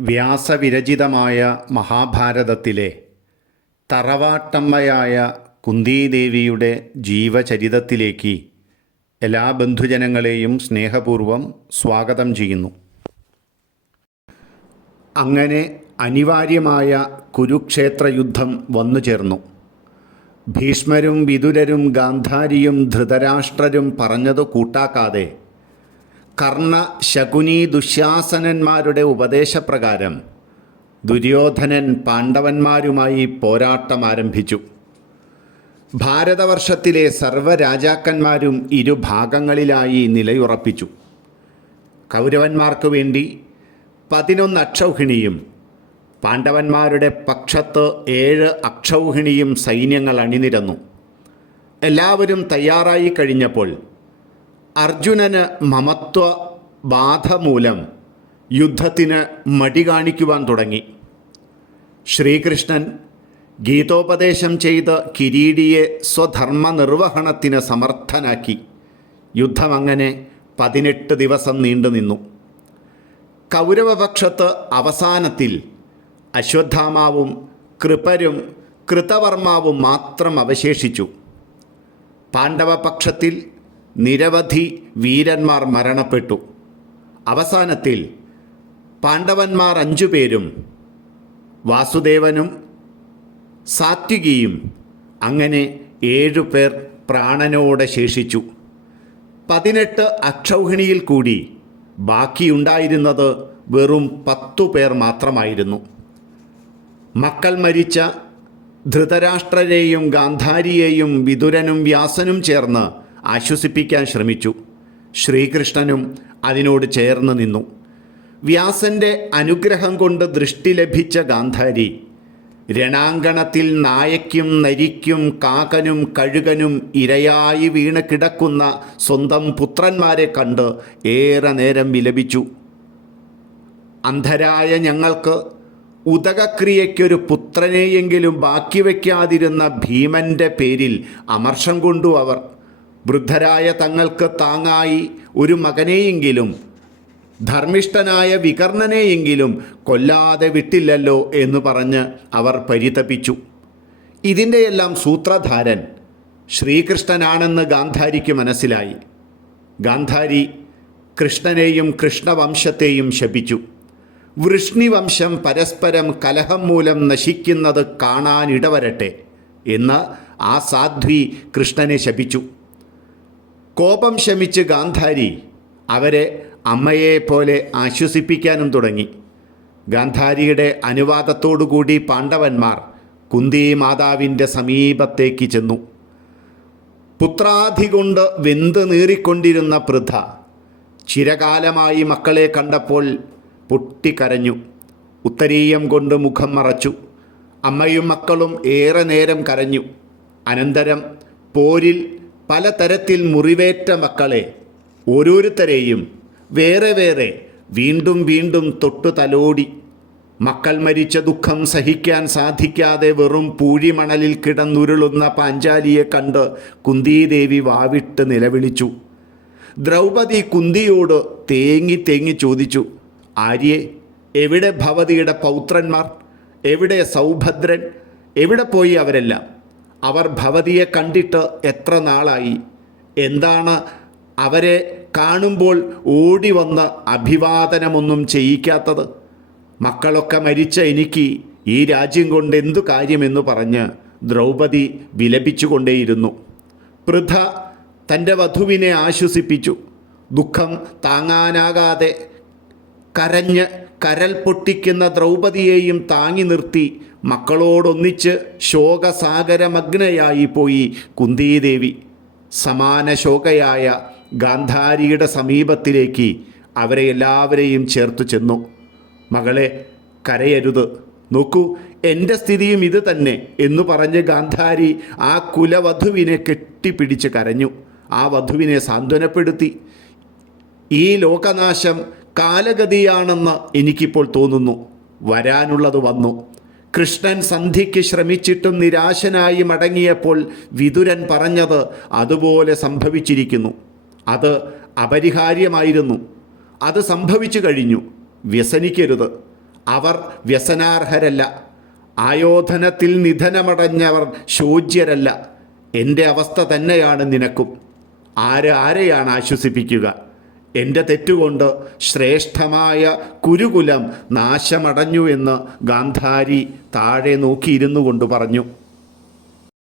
വ്യാസവിരചിതമായ മഹാഭാരതത്തിലെ തറവാട്ടമ്മയായ കുന്തിദേവിയുടെ ജീവചരിതത്തിലേക്ക് എല്ലാ ബന്ധുജനങ്ങളെയും സ്നേഹപൂർവം സ്വാഗതം ചെയ്യുന്നു. അങ്ങനെ അനിവാര്യമായ കുരുക്ഷേത്ര യുദ്ധം വന്നു ചേർന്നു. ഭീഷ്മരും വിതുരരും ഗാന്ധാരിയും ധൃതരാഷ്ട്രരും പറഞ്ഞത് കൂട്ടാക്കാതെ കർണ ശകുനി ദുശ്യാസനന്മാരുടെ ഉപദേശപ്രകാരം ദുര്യോധനൻ പാണ്ഡവന്മാരുമായി പോരാട്ടം ആരംഭിച്ചു ഭാരതവർഷത്തിലെ സർവരാജാക്കന്മാരും ഇരുഭാഗങ്ങളിലായി നിലയുറപ്പിച്ചു. കൗരവന്മാർക്ക് വേണ്ടി പതിനൊന്ന് അക്ഷൗഹിണിയും പാണ്ഡവന്മാരുടെ പക്ഷത്ത് ഏഴ് അക്ഷൗഹിണിയും സൈന്യങ്ങൾ അണിനിരന്നു. എല്ലാവരും തയ്യാറായി കഴിഞ്ഞപ്പോൾ അർജുനന് മമത്വ ബാധ മൂലം യുദ്ധത്തിന് മടി കാണിക്കുവാൻ തുടങ്ങി. ശ്രീകൃഷ്ണൻ ഗീതോപദേശം ചെയ്ത് കിരീടിയെ സ്വധർമ്മ നിർവഹണത്തിന് സമർത്ഥനാക്കി. യുദ്ധം അങ്ങനെ പതിനെട്ട് ദിവസം നീണ്ടുനിന്നു കൗരവപക്ഷത്ത് അവസാനത്തിൽ അശ്വത്ഥാമാവും കൃപരും കൃതവർമാവും മാത്രം അവശേഷിച്ചു. പാണ്ഡവപക്ഷത്തിൽ നിരവധി വീരന്മാർ മരണപ്പെട്ടു. അവസാനത്തിൽ പാണ്ഡവന്മാർ അഞ്ചു പേരും വാസുദേവനും സാത്വികിയും അങ്ങനെ ഏഴുപേർ പ്രാണനോടെ ശേഷിച്ചു. പതിനെട്ട് അക്ഷൗഹിണിയിൽ കൂടി ബാക്കിയുണ്ടായിരുന്നത് വെറും പത്തു പേർ മാത്രമായിരുന്നു. മക്കൾ മരിച്ച ധൃതരാഷ്ട്രരെയും ഗാന്ധാരിയെയും വിതുരനും വ്യാസനും ചേർന്ന് ആശ്വസിപ്പിക്കാൻ ശ്രമിച്ചു. ശ്രീകൃഷ്ണനും അതിനോട് ചേർന്ന് നിന്നു. വ്യാസന്റെ അനുഗ്രഹം കൊണ്ട് ദൃഷ്ടി ലഭിച്ച ഗാന്ധാരി രണാങ്കണത്തിൽ നായയ്ക്കും നരിക്കും കാക്കനും കഴുകനും ഇരയായി വീണ് കിടക്കുന്ന സ്വന്തം പുത്രന്മാരെ കണ്ട് ഏറെ നേരം വിലപിച്ചു. അന്ധരായ ഞങ്ങൾക്ക് ഉദകക്രിയയ്ക്കൊരു പുത്രനെയെങ്കിലും ബാക്കി വയ്ക്കാതിരുന്ന ഭീമന്റെ പേരിൽ അമർഷം കൊണ്ടു അവർ. വൃദ്ധരായ തങ്ങൾക്ക് താങ്ങായി ഒരു മകനെയെങ്കിലും ധർമ്മിഷ്ഠനായ വികർണനെയെങ്കിലും കൊല്ലാതെ വിട്ടില്ലല്ലോ എന്ന് പറഞ്ഞ് അവർ പരിതപിച്ചു. ഇതിന്റെയെല്ലാം സൂത്രധാരൻ ശ്രീകൃഷ്ണനാണെന്ന് ഗാന്ധാരിക്ക് മനസ്സിലായി. ഗാന്ധാരി കൃഷ്ണനെയും കൃഷ്ണവംശത്തെയും ശപിച്ചു. വൃഷ്ണിവംശം പരസ്പരം കലഹം മൂലം നശിക്കുന്നത് കാണാനിടവരട്ടെ എന്ന് ആ സാധ്വി കൃഷ്ണനെ ശപിച്ചു. കോപം ശമിച്ച് ഗാന്ധാരി അവരെ അമ്മയെപ്പോലെ ആശ്വസിപ്പിക്കാനും തുടങ്ങി. ഗാന്ധാരിയുടെ അനുവാദത്തോടുകൂടി പാണ്ഡവന്മാർ കുന്തി മാതാവിന്റെ സമീപത്തേക്ക് ചെന്നു. പുത്രാധി കൊണ്ട് വെന്ത് നീറിക്കൊണ്ടിരുന്ന പൃഥ ചിരകാലമായി മക്കളെ കണ്ടപ്പോൾ പൊട്ടിക്കരഞ്ഞു. ഉത്തരീയം കൊണ്ട് മുഖം മറച്ചു. അമ്മയും മക്കളും ഏറെ നേരം കരഞ്ഞു. അനന്തരം പോരിൽ പലതരത്തിൽ മുറിവേറ്റ മക്കളെ ഓരോരുത്തരെയും വേറെ വേറെ വീണ്ടും വീണ്ടും തൊട്ടു തലോടി. മക്കൾ മരിച്ച ദുഃഖം സഹിക്കാൻ സാധിക്കാതെ വെറും പൂഴിമണലിൽ കിടന്നുരുളുന്ന പാഞ്ചാലിയെ കണ്ട് കുന്തിദേവി വാവിട്ട് നിലവിളിച്ചു. ദ്രൗപദി കുന്തിയോട് തേങ്ങി തേങ്ങി ചോദിച്ചു ആര്യെ എവിടെ ഭവതിയുടെ പൗത്രന്മാർ? എവിടെ സൗഭദ്രൻ? എവിടെ പോയി അവരെല്ലാം? അവർ ഭവതിയെ കണ്ടിട്ട് എത്ര നാളായി? എന്താണ് അവരെ കാണുമ്പോൾ ഓടി വന്ന് അഭിവാദനമൊന്നും ചെയ്യിക്കാത്തത്? മക്കളൊക്കെ മരിച്ച എനിക്ക് ഈ രാജ്യം കൊണ്ട് എന്തു കാര്യമെന്ന് പറഞ്ഞ് ദ്രൗപദി വിലപിച്ചുകൊണ്ടേയിരുന്നു. പൃഥ തന്റെ വധുവിനെ ആശ്വസിപ്പിച്ചു. ദുഃഖം താങ്ങാനാകാതെ കരഞ്ഞ് കരൽ പൊട്ടിക്കുന്ന ദ്രൗപദിയെയും താങ്ങി നിർത്തി മക്കളോടൊന്നിച്ച് ശോകസാഗരമഗ്നയായി പോയി കുന്തിദേവി. സമാന ശോകയായ ഗാന്ധാരിയുടെ സമീപത്തിലേക്ക് അവരെ എല്ലാവരെയും ചേർത്തു ചെന്നു. മകളെ കരയരുത്. നോക്കൂ എന്റെ സ്ഥിതിയും ഇത് തന്നെ എന്ന് പറഞ്ഞ് ഗാന്ധാരി ആ കുലവധുവിനെ കെട്ടിപ്പിടിച്ച് കരഞ്ഞു. ആ വധുവിനെ സാന്ത്വനപ്പെടുത്തി. ഈ ലോകനാശം കാലഗതിയാണെന്ന് എനിക്കിപ്പോൾ തോന്നുന്നു. വരാനുള്ളത് വന്നു. കൃഷ്ണൻ സന്ധിക്ക് ശ്രമിച്ചിട്ടും നിരാശനായി മടങ്ങിയപ്പോൾ വിതുരൻ പറഞ്ഞത് അതുപോലെ സംഭവിച്ചിരിക്കുന്നു. അത് അപരിഹാര്യമായിരുന്നു. അത് സംഭവിച്ചു കഴിഞ്ഞു. വ്യസനിക്കരുത്. അവർ വ്യസനാർഹരല്ല. ആയോധനത്തിൽ നിധനമടഞ്ഞവർ ശോച്യരല്ല എന്റെ അവസ്ഥ തന്നെയാണ് നിനക്കും. ആര് ആരെയാണ് ആശ്വസിപ്പിക്കുക? എന്റെ തെറ്റുകൊണ്ട് ശ്രേഷ്ഠമായ കുരുകുലം നാശമടഞ്ഞു എന്ന് ഗാന്ധാരി താഴെ നോക്കിയിരുന്നു കൊണ്ട് പറഞ്ഞു.